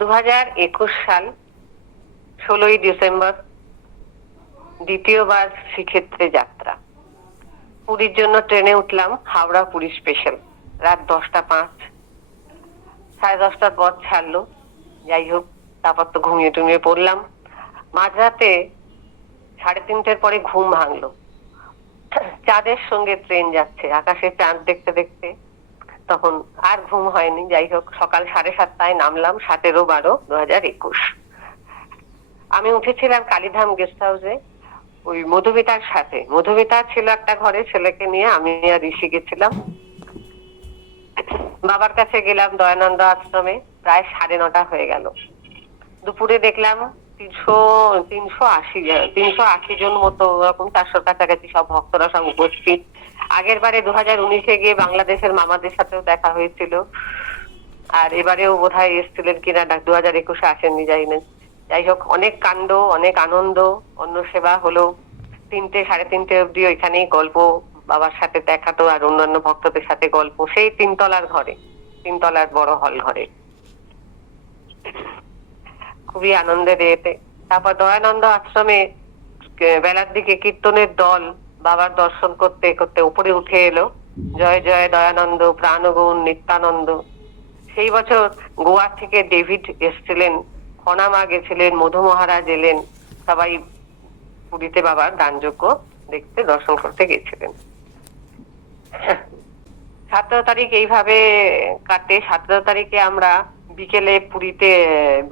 2021 সাল 16ই ডিসেম্বর, দ্বিতীয়বার শ্রীক্ষেত্রে যাত্রা। পুরীর জন্য ট্রেনে উঠলাম, হাওড়া পুরী স্পেশাল। রাত 10টা 5, 10:30টার পর ছাড়লো। যাই হোক, তারপর তো ঘুমিয়ে টুমিয়ে পড়লাম। মাঝরাতে 3:30টার পরে ঘুম ভাঙলো। চাঁদের সঙ্গে ট্রেন যাচ্ছে, আকাশে চাঁদ দেখতে দেখতে তখন আর ঘুম হয়নি। যাই হোক, সকাল 7:30টায় নামলাম, 17/12/2021। আমি উঠেছিলাম কালীধাম গেস্ট হাউসে, ওই মধুমিতার সাথে। মধুমিতা ছিল একটা ঘরে, ছেলেকে নিয়ে আমি আর ঋষি গেছিলাম। বাবার কাছে গেলাম দয়ানন্দ আশ্রমে, প্রায় 9:30 হয়ে গেল। দুপুরে দেখলাম 380 জন মতো, ওরকম 400 কাছাকাছি সব ভক্তরা সব উপস্থিত। আগের বারে 2019-এ গিয়ে বাংলাদেশের মামাদের সাথেও দেখা হয়েছিল, আর এবারেও বোধহয় এসেছিলেন কিনা, 2021-এ আসেননি, যাই না। যাই হোক, অনেক কাণ্ড, অনেক আনন্দ। অন্য সেবা হলো 3টে 3:30 অব্দি ওইখানেই গল্প, বাবার সাথে দেখাতো আর অন্যান্য ভক্তদের সাথে গল্প, সেই 3তলার ঘরে, 3তলার বড় হল ঘরে। খুবই আনন্দের এতে। তারপর দয়ানন্দ আশ্রমে বেলার দিকে কীর্তনের দল বাবার দর্শন করতে করতে উপরে উঠে এলো। জয় জয় দয়ানন্দ, প্রাণগুণ, নিত্যানন্দ। সেই বছর গোয়া থেকে ডেভিড এসছিলেন, খনামা গেছিলেন, মধু মহারাজ এলেন, সবাই পুরীতে বাবার দানযজ্ঞ দেখতে, দর্শন করতে গেছিলেন। 17 তারিখ এইভাবে কাটে। 17 তারিখে আমরা বিকেলে পুরীতে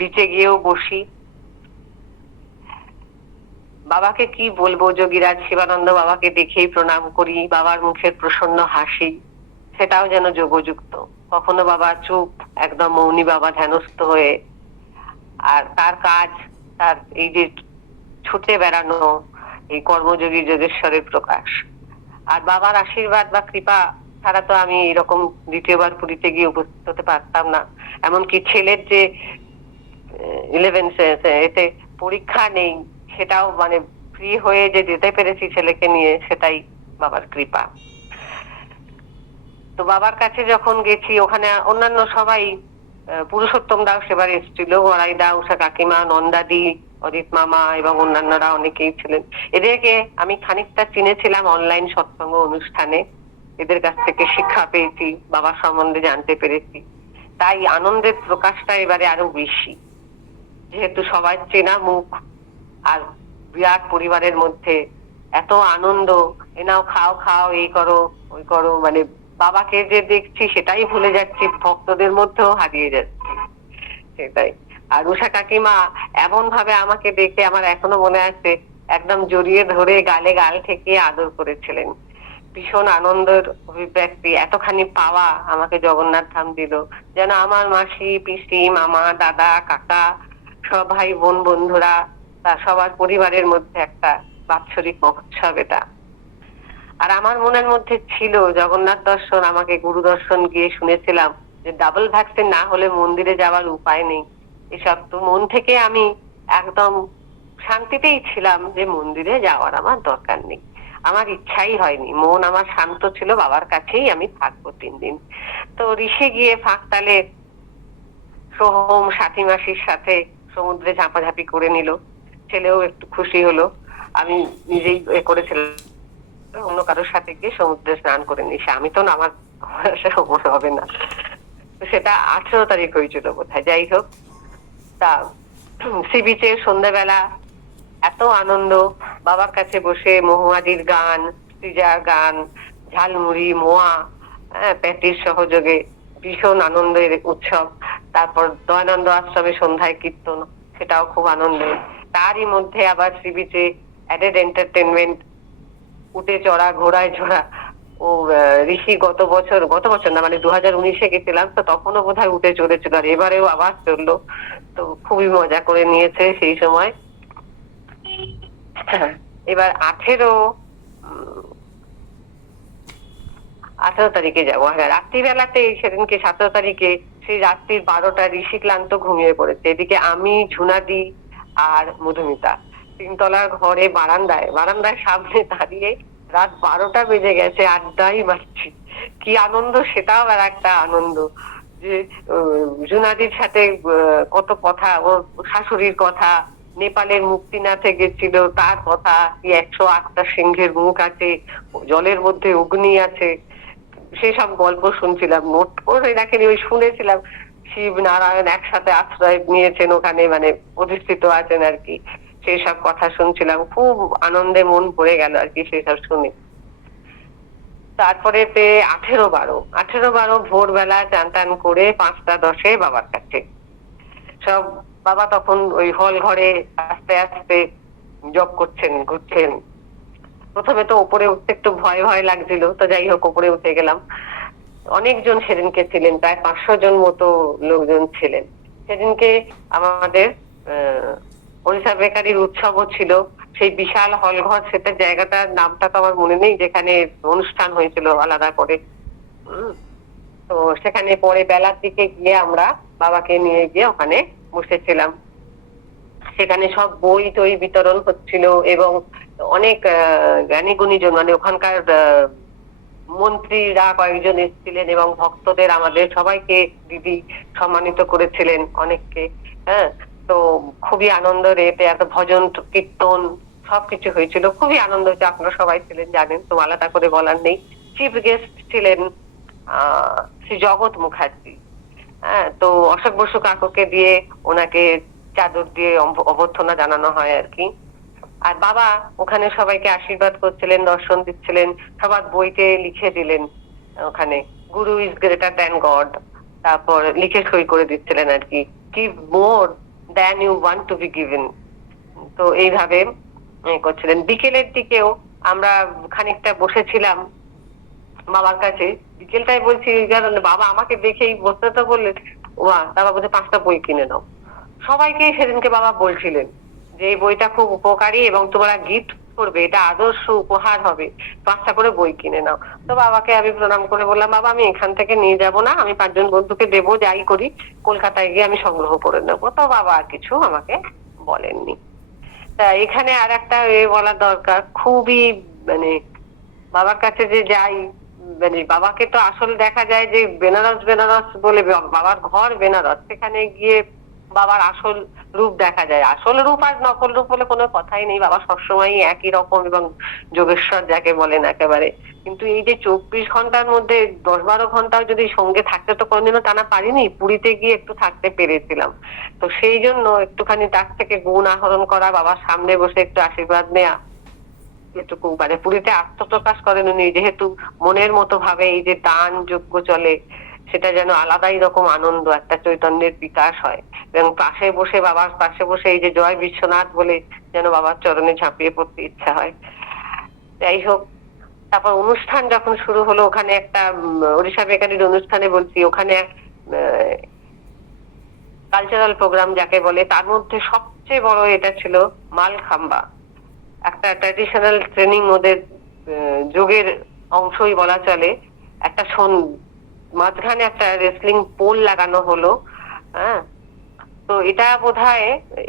বিচে গিয়েও বসি। বাবাকে কি বলবো, যোগীরাজ শিবানন্দ বাবাকে দেখেই প্রণাম করি। বাবার মুখের প্রসন্ন হাসি, সেটাও যেন যোগযুক্ত। কখনো বাবা চুপ, একদম মৌনী বাবা, ধ্যানস্থ হয়ে। আর তার কাজ, তার এই যে ছুটে বেড়ানো, এই কর্মযোগী যোগেশ্বরের প্রকাশ। আর বাবার আশীর্বাদ বা কৃপা ছাড়া তো আমি এরকম দ্বিতীয়বার পুরীতে গিয়ে উপস্থিত হতে পারতাম না। এমনকি ছেলের যে 11 এতে পরীক্ষা নেই, সেটাও মানে ফ্রি হয়ে যে যেতে পেরেছি ছেলেকে নিয়ে, সেটাই বাবার কৃপা। তো বাবার কাছে যখন গেছি, ওখানে অন্যান্য সবাই, পুরুষোত্তম দাও সেবার এসেছিল, ওরাই দা, উষা কাকিমা, নন্দাদি, অজিত মামা এবং অন্যান্যরা অনেকেই ছিলেন। এদেরকে আমি খানিকটা চিনেছিলাম অনলাইন সৎসঙ্গ অনুষ্ঠানে। এদের কাছ থেকে শিক্ষা পেয়েছি, বাবা সম্বন্ধে জানতে পেরেছি। তাই আনন্দের প্রকাশটা এবারে আরো বেশি, যেহেতু সবাই চেনা মুখ আর বিরাট পরিবারের মধ্যে এত আনন্দ। এনাও খাও খাও, এই করো ওই করো, মানে বাবাকে যে দেখছি সেটাই ভুলে যাচ্ছি, ভক্তদের মধ্যেও হারিয়ে যাচ্ছি, সেটাই। আর উষা কাকিমা এমন ভাবে আমাকে দেখে, আমার এখনো মনে আছে, একদম জড়িয়ে ধরে গালে গাল ঠেকিয়ে আদর করেছিলেন। ভীষণ আনন্দের অভিব্যক্তি। এতখানি পাওয়া আমাকে জগন্নাথ ধাম দিল, যেন আমার মাসি, পিসি, মামা, দাদা, কাকা, সব ভাই বোন, বন্ধুরা, তা সবার পরিবারের মধ্যে একটা বাৎসরিক মহোৎসব এটা। আর আমার মনের মধ্যে ছিল জগন্নাথ দর্শন, আমাকে গুরু দর্শন গিয়ে শুনেছিলাম যে ডাবল ভ্যাকসিন না হলে মন্দিরে যাওয়ার উপায় নেই। এসব তো মন থেকে আমি একদম শান্তিতেই ছিলাম যে মন্দিরে যাওয়ার আমার দরকার নেই, আমার ইচ্ছাই হয়নি। মন আমার শান্ত ছিল, বাবার কাছেই আমি থাকবো 3 দিন। তো ঋষি গিয়ে ফাঁকতালে সোহম সাথী মাসির সাথে সমুদ্রে ঝাঁপাঝাঁপি করে নিল। ছেলেও একটু খুশি হলো। আমি নিজেই করেছিলাম, অন্য কারোর সাথে গিয়ে সমুদ্রে স্নান করে নিস, আমি তো আমার সময় হবে না। সেটা 18 তারিখ হয়েছিল বোধহয়। যাই হোক, তা সি বিচে সন্ধ্যাবেলা এত আনন্দ, বাবার কাছে বসে মহুয়াদির গান, শ্রীজার গান, ঝালমুড়ি, মোয়া, প্যাটির সহযোগে ভীষণ আনন্দের উৎসব। তারপর দয়ানন্দ আশ্রমে সন্ধ্যায় কীর্তন, সেটাও খুব আনন্দের। তারই মধ্যে আবার সি বিচে অ্যাডেড এন্টারটেনমেন্ট, উঠে চড়া, ঘোড়ায় চড়া। ও ঋষি গত বছর না, মানে 2019-এ গেছিলাম, তো তখনও বোধহয় উঠে চড়েছিল, আর এবারেও আবার চললো। তো খুবই মজা করে নিয়েছে সেই সময়। এবার 18 তারিখে যাবো। হ্যাঁ, রাত্রিবেলাতে সেদিনকে 17 তারিখে সেই রাত্রির 12টা ঋষি ক্লান্ত ঘুমিয়ে পড়েছে। এদিকে আমি, ঝুনাদি আর মধুমিতা 3তলার ঘরে বারান্দায় সামনে দাঁড়িয়ে রাত 12টা বেজে গেছে, আড্ডাই মারছি। কি আনন্দ, সেটাও আর একটা আনন্দ। যে জুনাদির সাথে কত কথা, ওর শাশুড়ির কথা, নেপালের মুক্তিনাথে গেছিল তার কথা, কি 108টা সিংহের মুখ আছে, জলের মধ্যে অগ্নি আছে, সেসব গল্প শুনছিলাম। নোট করে রাখিনি, ওই শুনেছিলাম শিব নারায়ণ একসাথে আশ্রয় নিয়েছেন ওখানে, মানে অধিষ্ঠিত আছেন আর কি। সেই সব কথা শুনছিলাম, খুব আনন্দে মন ভরে গেল আর কি সেসব শুনে। তারপরে 18-12 ভোরবেলা চান টান করে 5টা 10-এ বাবার কাছে সব। বাবা তখন ওই হল ঘরে আস্তে আস্তে জব করছেন, ঘুরছেন। প্রথমে তো উপরে উঠতে একটু ভয় ভয় লাগছিল, তো যাই হোক উপরে উঠে গেলাম। অনেকজন সেদিনকে ছিলেন, প্রায় 500 জন মতো লোকজন ছিলেন সেদিনকে। আমাদের ওড়িশা বেকারির উৎসবও ছিল। সেই বিশাল হল ঘর, সেটা জায়গাটার নামটা তো আমার মনে নেই, যেখানে অনুষ্ঠান হয়েছিল আলাদা করে। উম, তো সেখানে পরে বেলার দিকে গিয়ে আমরা বাবাকে নিয়ে গিয়ে ওখানে বসেছিলাম। সেখানে সব বই টই বিতরণ হচ্ছিল, এবং অনেক জ্ঞানী গুণীজন, মানে ওখানকার মন্ত্রীরা কয়েকজন এসেছিলেন, এবং ভক্তদের আমাদের সবাইকে দিদি সম্মানিত করেছিলেন অনেককে। হ্যাঁ, তো খুবই আনন্দের এতে এত ভজন কীর্তন সবকিছু হয়েছিল, খুবই আনন্দ হয়েছে। আপনারা সবাই ছিলেন জানেন, তো আলাদা করে বলার নেই। চিফ গেস্ট ছিলেন শ্রী জগৎ মুখার্জি। হ্যাঁ, তো অশোক বসু কাকুকে দিয়ে ওনাকে চাদর দিয়ে অভ্যর্থনা জানানো হয় আর কি। আর বাবা ওখানে সবাইকে আশীর্বাদ করছিলেন, দর্শন দিচ্ছিলেন, সবার বইতে লিখে দিলেন ওখানে গুরু ইজ গ্রেটার দ্যান গড, তারপর লিখে সই করে দিচ্ছিলেন আর কি, give more than you want to be given. তো এইভাবে করছিলেন। বিকেলের দিকেও আমরা খানিকটা বসেছিলাম বাবার কাছে। বিকেলটাই বলছি, কারণ বাবা আমাকে দেখেই বসতে তো বললেন, ওয়া তারপর বলছে 5টা বই কিনে নাও। সবাইকেই সেদিনকে বাবা বলছিলেন যে এই বইটা খুব উপকারী এবং তোমরা গিফট করবে, এটা আদর্শ উপহার হবে, 5টা করে বই কিনে নাও। তো বাবাকে আমি প্রণাম করে বললাম, বাবা আমি এখান থেকে নিয়ে যাব না, আমি 5জন বন্ধুকে দেবো, যাই করি কলকাতায় গিয়ে আমি সংগ্রহ করে নেবো। তো বাবা আর কিছু আমাকে বলেননি। তা এখানে আর একটা বলা দরকার, খুবই মানে বাবার কাছে যে যাই, মানে বাবাকে তো আসল দেখা যায় যে বেনারস বেনারস বলে, বাবার ঘর বেনারস, সেখানে গিয়ে বাবার আসল রূপ দেখা যায়। আসল রূপ আর নকল রূপ বলে কোনো কথাই নেই, বাবা সবসময় একই রকম, এবং যোগেশ্বর যাকে বলেন একেবারে। কিন্তু এই যে 24 ঘন্টার মধ্যে 10-12 ঘন্টাও যদি সঙ্গে থাকতে তো কোনোদিনও টানা পারিনি, পুরীতে গিয়ে একটু থাকতে পেরেছিলাম। তো সেই জন্য একটুখানি তার থেকে গুণ আহরণ করা, বাবার সামনে বসে একটু আশীর্বাদ নেয়া, এটুকু মানে পুরীতে আত্মপ্রকাশ করেন উনি, যেহেতু মনের মতো ভাবে এই যে দান যজ্ঞ চলে, সেটা যেন আলাদাই রকম আনন্দ, একটা চৈতন্যের বিকাশ হয়। এবং পাশে বসে, বাবার পাশে বসে এই যে জয় বিশ্বনাথ বলে যেন বাবার চরণে ঝাঁপিয়ে পড়তে ইচ্ছা হয়। যাই হোক, তারপর অনুষ্ঠান যখন শুরু হলো, ওখানে একটা ওড়িশা বেকারির অনুষ্ঠানে বলছি, ওখানে কালচারাল প্রোগ্রাম যাকে বলে, তার মধ্যে সবচেয়ে বড় এটা ছিল মালখাম্বা, একটা ট্র্যাডিশনাল ট্রেনিং, ওদের যোগের অংশই বলা চলে। একটা মাঝখানে একটা রেসলিং পোল লাগানো হলো। হ্যাঁ, তো এটা বোধহয়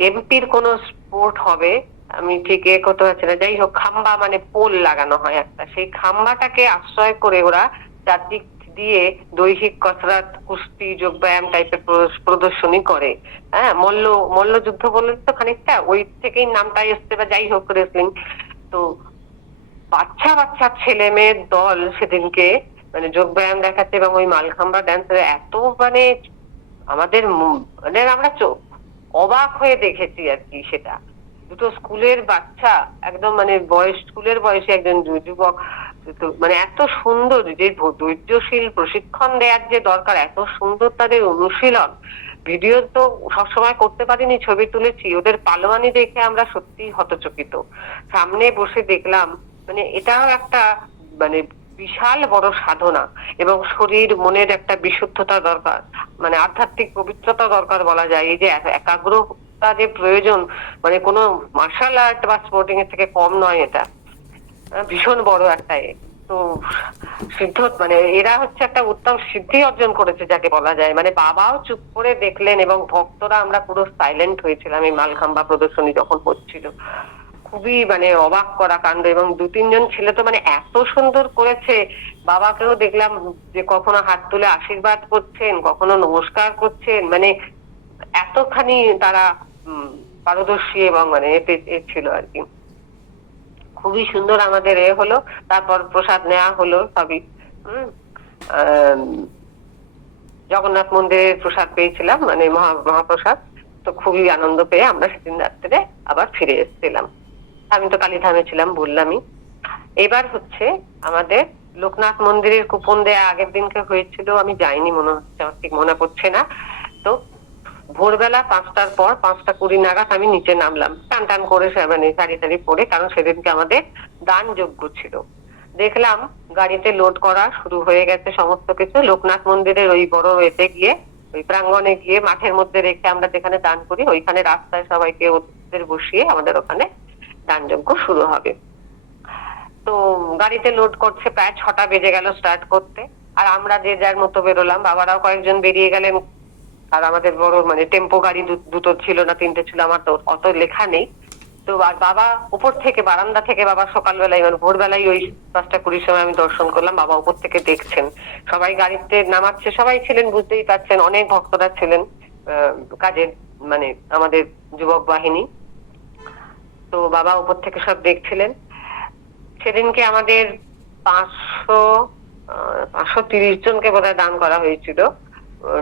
এমপির কোন স্পোর্ট হবে, আমি ঠিক এ করতে পারছি না। যাই হোক, খাম্বা মানে পোল লাগানো হয় একটা, সেই খাম্বাটাকে আশ্রয় করে ওরা চারদিক দিয়ে দৈহিক কসরত, কুস্তি, যোগব্যায়াম টাইপের প্রদর্শনী করে। হ্যাঁ, মল্লযুদ্ধ বলে তো খানিকটা ওই থেকেই নামটা এসছে, বা যাই হোক রেসলিং। তো বাচ্চা বাচ্চা ছেলে মেয়ের দল সেদিনকে মানে যোগব্যায়াম দেখাচ্ছে, এবং ওই মালখাম্বা ডান্সের এত মানে আমাদের মানে আমরা অবাক হয়ে দেখেছি আর কি। সেটা দুটো স্কুলের বাচ্চা, একদম মানে স্কুলের বয়সী একজন যুবক, মানে এত সুন্দর, যে ধৈর্যশীল প্রশিক্ষণ দেওয়ার যে দরকার, এত সুন্দর তাদের অনুশীলন। ভিডিও তো সবসময় করতে পারিনি, ছবি তুলেছি, ওদের পালোয়ানি দেখে আমরা সত্যি হতচকিত। সামনে বসে দেখলাম, মানে এটাও একটা মানে বিশাল বড় সাধনা, এবং শরীর মনের একটা বিশুদ্ধতা দরকার, মানে আধ্যাত্মিক পবিত্রতা দরকার বলা যায়। এই যে একাগ্রতা যে প্রয়োজন, মানে কোনো মার্শাল আর্ট বা স্পোর্টিং এর থেকে কম নয়, এটা ভীষণ বড় একটা তো সিদ্ধ, মানে এরা হচ্ছে একটা উত্তম সিদ্ধি অর্জন করেছে যাকে বলা যায়। মানে বাবাও চুপ করে দেখলেন, এবং ভক্তরা আমরা পুরো সাইলেন্ট হয়েছিলাম এই মালখাম্বা প্রদর্শনী যখন হচ্ছিল। খুবই মানে অবাক করা কাণ্ড। এবং 2-3 জন ছেলে তো মানে এত সুন্দর করেছে, বাবাকেও দেখলাম যে কখনো হাত তুলে আশীর্বাদ করছেন, কখনো নমস্কার করছেন, মানে এতখানি তারা পারদর্শী এবং মানে এতে ছিল আর কি। খুবই সুন্দর আমাদের হলো। তারপর প্রসাদ নেওয়া হলো সবই। হম জগন্নাথ মন্দিরের প্রসাদ পেয়েছিলাম, মানে মহাপ্রসাদ। তো খুবই আনন্দ পেয়ে আমরা সেদিন রাত্রে আবার ফিরে এসেছিলাম। আমি তো কালীধামে ছিলাম বললামই। এবার হচ্ছে আমাদের লোকনাথ মন্দিরের কুপন দেয়া আগের দিনকে হয়েছিল, আমি যাইনি মনে হচ্ছে, আমার ঠিক মনে পড়ছে না। তো ভোরবেলা 5টার পর 5টা 20 নাগাদ আমি নিচে নামলাম, টান টান করে মানে শাড়ি টাড়ি পরে, কারণ সেদিনকে আমাদের দান যজ্ঞ ছিল। দেখলাম গাড়িতে লোড করা শুরু হয়ে গেছে সমস্ত কিছু। লোকনাথ মন্দিরের ওই বড় এতে গিয়ে, ওই প্রাঙ্গণে গিয়ে মাঠের মধ্যে রেখে আমরা যেখানে দান করি, ওইখানে রাস্তায় সবাইকে ওদের বসিয়ে আমাদের ওখানে দান যজ্ঞ শুরু হবে। তো গাড়িতে লোড করছে, প্রায় 6টা বেজে গেল স্টার্ট করতে। আর আমরা যে যার মতো বেরোলাম, বাবারাও কয়েকজন বেরিয়ে গেলেন। আর আমাদের বড় মানে টেম্পো গাড়ি দুটো ছিল না 3টে ছিল, আমার তো অত লেখা নেই। তো আর বাবা উপর থেকে, বারান্দা থেকে বাবা সকালবেলায় মানে ভোরবেলায় ওই 5টা 20 সময় আমি দর্শন করলাম, বাবা উপর থেকে দেখছেন সবাই গাড়িতে নামাচ্ছে। সবাই ছিলেন, বুঝতেই পারছেন, অনেক ভক্তরা ছিলেন কাজের, মানে আমাদের যুবক বাহিনী। তো বাবা উপর থেকে সব দেখছিলেন। সেদিনকে আমাদের 530 জনকে বোধহয় দান করা হয়েছিল।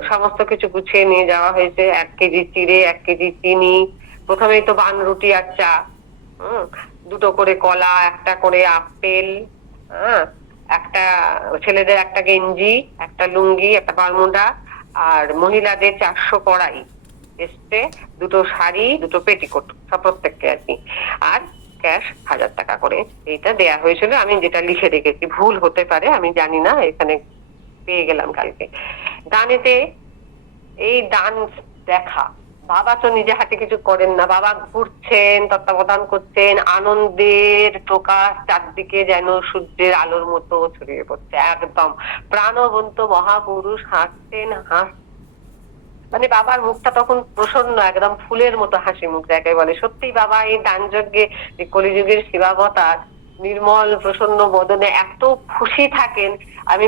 সমস্ত কিছু গুছিয়ে নিয়ে যাওয়া হয়েছে, 1 কেজি চিড়ে, 1 কেজি চিনি, প্রথমেই তো বানরুটি আর চা, 2টো করে কলা, 1টা করে আপেল, হ্যাঁ, একটা ছেলেদের 1টা গেঞ্জি, 1টা লুঙ্গি, 1টা বারমুডা, আর মহিলাদের 400 কড়াই এসছে, 2টো শাড়ি, 2টো পেটিকোট, সব প্রত্যেককে আর কি। আর ক্যাশ 1000 টাকা করে এইটা দেয়া হয়েছিল। আমি যেটা লিখে রেখেছি, ভুল হতে পারে, আমি জানি না, এখানে পেয়ে গেলাম কালকে। দানেতে এই দান দেখা, বাবা তো নিজে হাতে কিছু করেন না, বাবা ঘুরছেন, তত্ত্বাবধান করছেন, আনন্দের প্রকাশ চারদিকে যেন সূর্যের আলোর মতো ছড়িয়ে পড়ছে। একদম প্রাণবন্ত মহাপুরুষ হাসছেন, মানে বাবার মুখটা তখন প্রসন্ন, একদম ফুলের মতো হাসি মুখ যাকে বলে। সত্যি বাবা এই দান যজ্ঞে, কলিযুগের শিবাবতার নির্মল প্রসন্ন বদনে এত খুশি থাকেন। আমি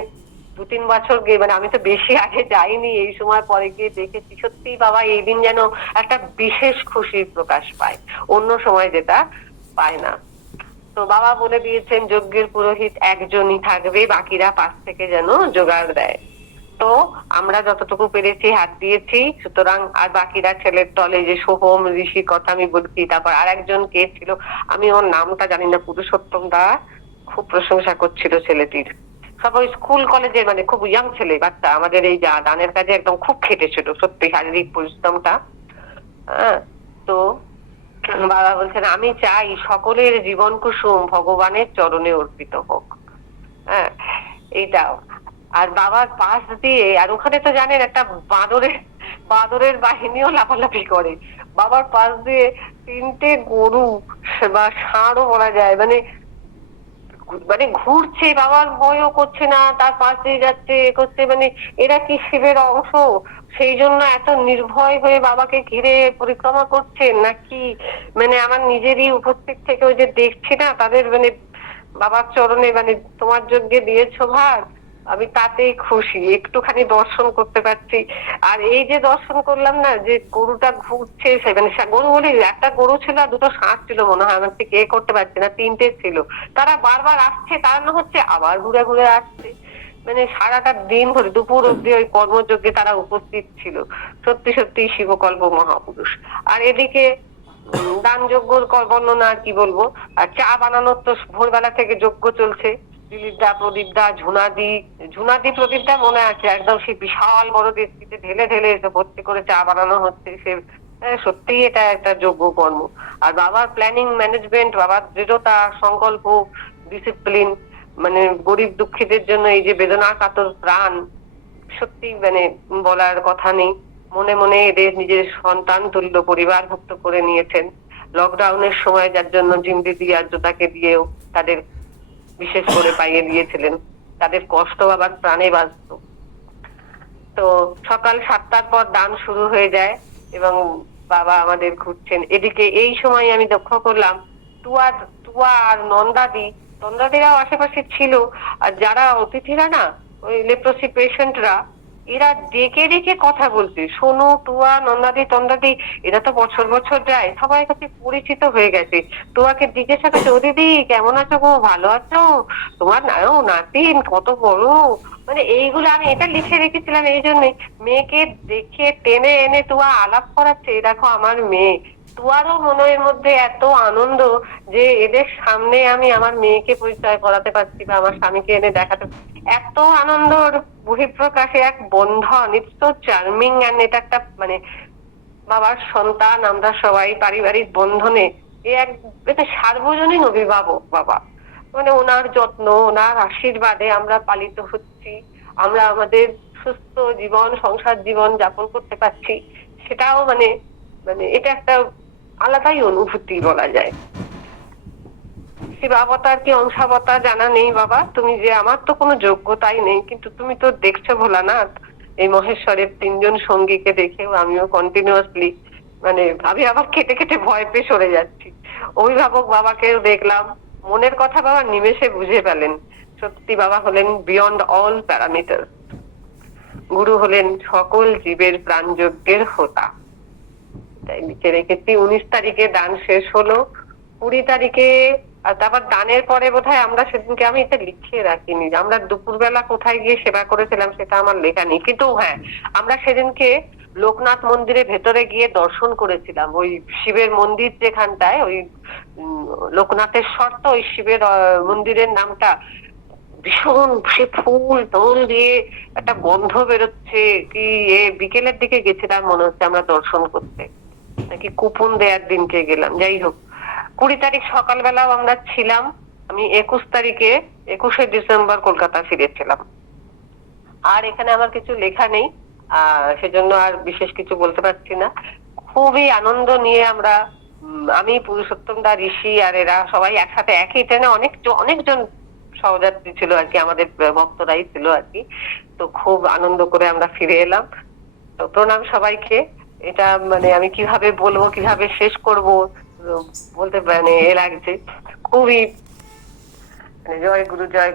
2-3 বছর গিয়ে, মানে আমি তো বেশি আগে যাইনি, এই সময় পরে গিয়ে দেখেছি, সত্যি বাবা এই দিন যেন একটা বিশেষ খুশির প্রকাশ পায়, অন্য সময় যেটা পায় না। তো বাবা বলে দিয়েছেন যজ্ঞের পুরোহিত একজনই থাকবে, বাকিরা পাশ থেকে যেন জোগাড় দেয়। তো আমরা যতটুকু পেরেছি হাত দিয়েছি, সুতরাং আর বাকিরা ছেলের দলে, যে সোহম ঋষির কথা আমি বলছি, তারপর আর একজন কে ছিল, আমি ওর নামটা জানি না, পুরুষোত্তম দা, খুব প্রশংসা করছিল ছেলেটির। সব ওই স্কুল কলেজের, মানে খুব ইয়াং ছেলে বাচ্চা, আমাদের এই দানের কাজে একদম খুব খেটেছিল, সত্যি শারীরিক পরিশ্রমটা। হ্যাঁ, তো বাবা বলছেন আমি চাই সকলের জীবন কুসুম ভগবানের চরণে অর্পিত হোক। হ্যাঁ, এইটাও। আর বাবার পাশ দিয়ে, আর ওখানে তো জানেন একটা বাঁদরের বাহিনীও লাফালাফি করে, বাবার পাশ দিয়ে 3টে গরু বা ষাঁড়ও বলা যায়, মানে মানে ঘুরছে, বাবার ভয়ও করছে না, তার পাশ দিয়ে যাচ্ছে, করছে, মানে এরা কি শিবের অংশ, সেই জন্য এত নির্ভয় হয়ে বাবাকে ঘিরে পরিক্রমা করছেন নাকি, মানে আমার নিজেরই উপস্থিত থেকে ওই যে দেখছি না তাদের, মানে বাবার চরণে, মানে তোমার যজ্ঞে দিয়েছো ভার, আমি তাতেই খুশি, একটুখানি দর্শন করতে পারছি। আর এই যে দর্শন করলাম না, যে গরুটা ঘুরছে, মানে গরু বলি, একটা গরু ছিল আর 2টো ষাঁড় ছিল মনে হয়, আমার ঠিক করতে পারছি না, 3টে ছিল। তারা বারবার আসছে, তাড়ানো হচ্ছে, আবার ঘুরে ঘুরে আসছে, মানে সারাটা দিন ধরে দুপুর অব্দি ওই কর্মযজ্ঞে তারা উপস্থিত ছিল। সত্যি সত্যি শিবকল্প মহাপুরুষ। আর এদিকে দান যজ্ঞর বর্ণনা আর কি বলবো। আর চা বানানোর তো ভোরবেলা থেকে যজ্ঞ চলছে, দিলীপদা, প্রদীপদা, ঝুনাদি প্রদীপদা মনে আছে, একদম সেই বিশাল বড় ডেকচিতে ঢেলে ঢেলে এসে ভর্তি করে চা বানানো হচ্ছে। সে সত্যিই এটা একটা যোগ্য কর্ম। আর বাবার প্ল্যানিং ম্যানেজমেন্ট, বাবার দৃঢ়তা, সংকল্প, ডিসিপ্লিন, মানে গরিব দুঃখীদের জন্য এই যে বেদনা কাতর প্রাণ, সত্যি মানে বলার কথা নেই। মনে মনে এদের নিজের সন্তান তুল্য পরিবারভুক্ত করে নিয়েছেন। লকডাউনের সময় যার জন্য জিন্দিদি আর্যতাকে দিয়েও তাদের বিশেষ করে পাইয়ে দিয়েছিলেন, তাদের কষ্ট আবার প্রাণে বাঁচত। তো সকাল 7টার পর দান শুরু হয়ে যায় এবং বাবা আমাদের ঘুরছেন। এদিকে এই সময় আমি লক্ষ্য করলাম টুয়া টুয়া আর নন্দাদিরাও আশেপাশে ছিল। আর যারা অতিথিরা না, ওই লেপ্রসি পেশেন্টরা, এরা ডেকে ডেকে কথা বলছে, শোনো টুয়া, নন্দাদি তন্দাদি, এরা তো বছর বছর যায়, সবাই কাছে পরিচিত হয়ে গেছে। টুয়াকে জিজ্ঞাসা করছে, ও দিদি কেমন আছো গো, ভালো আছো, তোমার নাতিন কত বড়। মানে এইগুলো আমি এটা লিখে রেখেছিলাম এই জন্যই, মেয়েকে দেখে টেনে এনে টুয়া আলাপ করাচ্ছে, এই দেখো আমার মেয়ে। টুয়ারও মনের মধ্যে এত আনন্দ যে এদের সামনে আমি আমার মেয়েকে পরিচয় করাতে পারছি বা আমার স্বামীকে এনে দেখাতে, এত আনন্দর বহিঃপ্রকাশে এক বন্ধন। It's so charming. এন্ড এটা একটা মানে বাবার সন্তান আমরা সবাই পারিবারিক বন্ধনে, এ এক এটা সার্বজনীন অভিভাবক বাবা। মানে ওনার যত্ন, ওনার আশীর্বাদে আমরা পালিত হচ্ছি, আমরা আমাদের সুস্থ জীবন, সংসার জীবন যাপন করতে পারছি। সেটাও মানে মানে এটা একটা আলাদাই অনুভূতি বলা যায়। শিবাবতার কি অংশাবতার জানা নেই বাবা, তুমি যে, আমার তো কোনো যোগ্যতাই নেই, কিন্তু তুমি তো দেখছো ভোলানাথ, এই মহেশ্বরের 3জন সঙ্গীকে দেখেও আমিও কন্টিনিউয়াসলি মানে আমি আবার কেটে কেটে ভয় পেয়ে সরে যাচ্ছি। অভিভাবক বাবাকেও দেখলাম, মনের কথা বাবা নিমেষে বুঝে পেলেন। সত্যি বাবা হলেন বিয়ন্ড অল প্যারামিটার। গুরু হলেন সকল জীবের প্রাণযজ্ঞের হোতা। তাই লিখে রেখেছি। 19 তারিখে দান শেষ হলো, 20 তারিখে, আর তারপর দানের পরে বোধহয় আমরা সেদিনকে, আমি এটা লিখে রাখিনি যে আমরা দুপুরবেলা কোথায় গিয়ে সেবা করেছিলাম, সেটা আমার লেখা নেই, কিন্তু হ্যাঁ আমরা সেদিনকে লোকনাথ মন্দিরে ভেতরে গিয়ে দর্শন করেছিলাম। ওই শিবের মন্দির যেখানটায়, ওই লোকনাথের শর্ত, ওই শিবের মন্দিরের নামটা ভীষণ, সে ফুল তোল দিয়ে একটা গন্ধ বেরোচ্ছে কি, বিকেলের দিকে গেছিলাম মনে হচ্ছে আমরা দর্শন করতে, নাকি কুপন দেওয়ার দিনকে গেলাম, যাই হোক। 20 তারিখ সকালবেলাও আমরা ছিলাম। আমি 21 তারিখে, 21শে ডিসেম্বর কলকাতা ফিরেছিলাম। আর এখানে আমার কিছু লেখা নেই, সেজন্য আর বিশেষ কিছু বলতে পারছি না। খুবই আনন্দ নিয়ে আমরা, আমি, পুরুষোত্তম দা, ঋষি আর এরা সবাই একসাথে একই ট্রেনে, অনেকজন সহযাত্রী ছিল আর কি, আমাদের ভক্তরাই ছিল আর কি। তো খুব আনন্দ করে আমরা ফিরে এলাম। তো প্রণাম সবাইকে। এটা মানে আমি কিভাবে বলবো, কিভাবে শেষ করব বলতে মানে এ লাগছে খুবই। মানে জয় গুরু, জয়